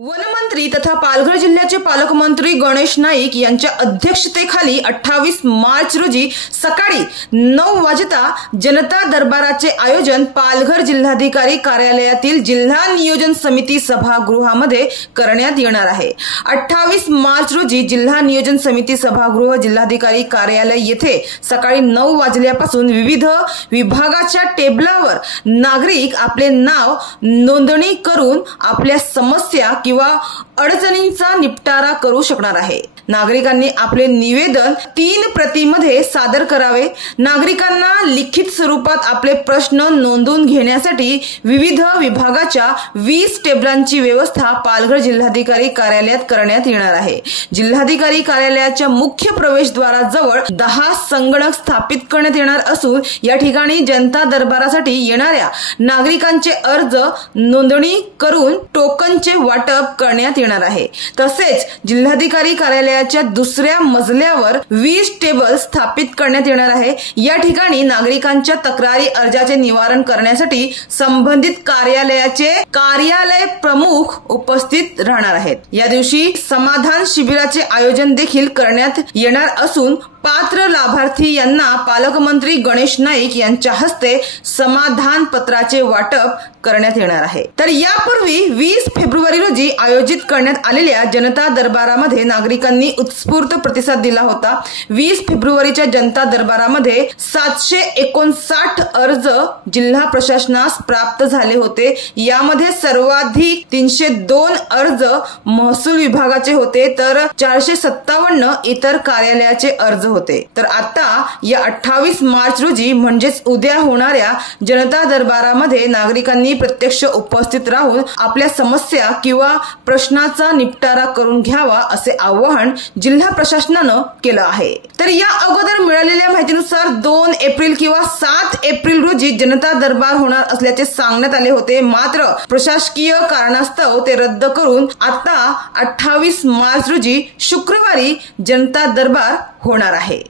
वनमंत्री तथा पालघर जिल्ह्याचे पालकमंत्री गणेश नाईक यांच्या अध्यक्षतेखाली 28 मार्च रोजी सकाळी 9 वाजता जनता दरबाराचे आयोजन पालघर जिल्हाधिकारी कार्यालयातील जिल्हा नियोजन समिती सभागृहामध्ये करण्यात येणार आहे। 28 मार्च रोजी जिल्हा नियोजन समिती सभागृह जिल्हाधिकारी कार्यालय येथे सकाळी 9 वाजल्यापासून विविध विभागाच्या टेबलावर नागरिक आपले नाव नोंदणी करून आपल्या समस्या किंवा अडचणींचा निपटारा करू शकणार आहे। नागरिकांनी आपले निवेदन 3 प्रतीमध्ये सादर करावे। नागरिकांना लिखित स्वरूपात आपले प्रश्न नोंदवून घेण्यासाठी विविध विभागाच्या 20 टेबलांची व्यवस्था पालघर जिल्हाधिकारी कार्यालयात करण्यात येणार आहे। जिल्हाधिकारी कार्यालयाच्या मुख्य प्रवेशद्वाराजवळ 10 संगणक स्थापित करण्यात येणार असून या ठिकाणी जनता दरबारासाठी येणाऱ्या नागरिकांचे अर्ज नोंदणी करून टोकनचे वाटप करण्यात येणार आहे। तसेच जिल्हाधिकारी कार्यालयाच्या दुसऱ्या मजल्यावर 20 टेबल स्थापित करण्यात येणार आहे। या ठिकाणी नागरिकांच्या तक्रारी अर्जाचे निवारण करण्यासाठी संबंधित कार्यालयाचे कार्यालय प्रमुख उपस्थित राहणार आहेत। या दिवशी समाधान शिबिराचे आयोजन देखील करण्यात येणार असून पात्र लाभार्थी यांना पालकमंत्री गणेश नाईक यांच्या हस्ते समाधान पत्राचे वाटप करण्यात येणार आहे। तर यापूर्वी 20 फेब्रुवारी रोजी आयोजित करण्यात आलेल्या जनता दरबारामध्ये नागरिकांनी उत्स्फूर्त प्रतिसाद दिला होता। 20 फेब्रुवारीच्या जनता दरबारामध्ये 759 अर्ज जिल्हा प्रशासनास प्राप्त झाले होते। यामध्ये सर्वाधिक 302 अर्ज महसूल विभागाचे होते तर 457 इतर कार्यालयाचे अर्ज होते। तर आता या 28 मार्च रोजी म्हणजेच उद्या होणाऱ्या जनता दरबारामध्ये नागरिकांनी प्रत्यक्ष उपस्थित राहून आपल्या समस्या किंवा प्रश्नाचा निपटारा करून घ्यावा असे आवाहन जिल्हा प्रशासनाने केले आहे। तर या अगोदर मिळालेल्या माहितीनुसार 2 एप्रिल किंवा 7 एप्रिल रोजी जनता दरबार होणार असल्याचे सांगण्यात आले होते, मात्र प्रशासकीय कारणास्तव ते रद्द करून आता 28 मार्च रोजी शुक्रवारी जनता दरबार होणार आहे।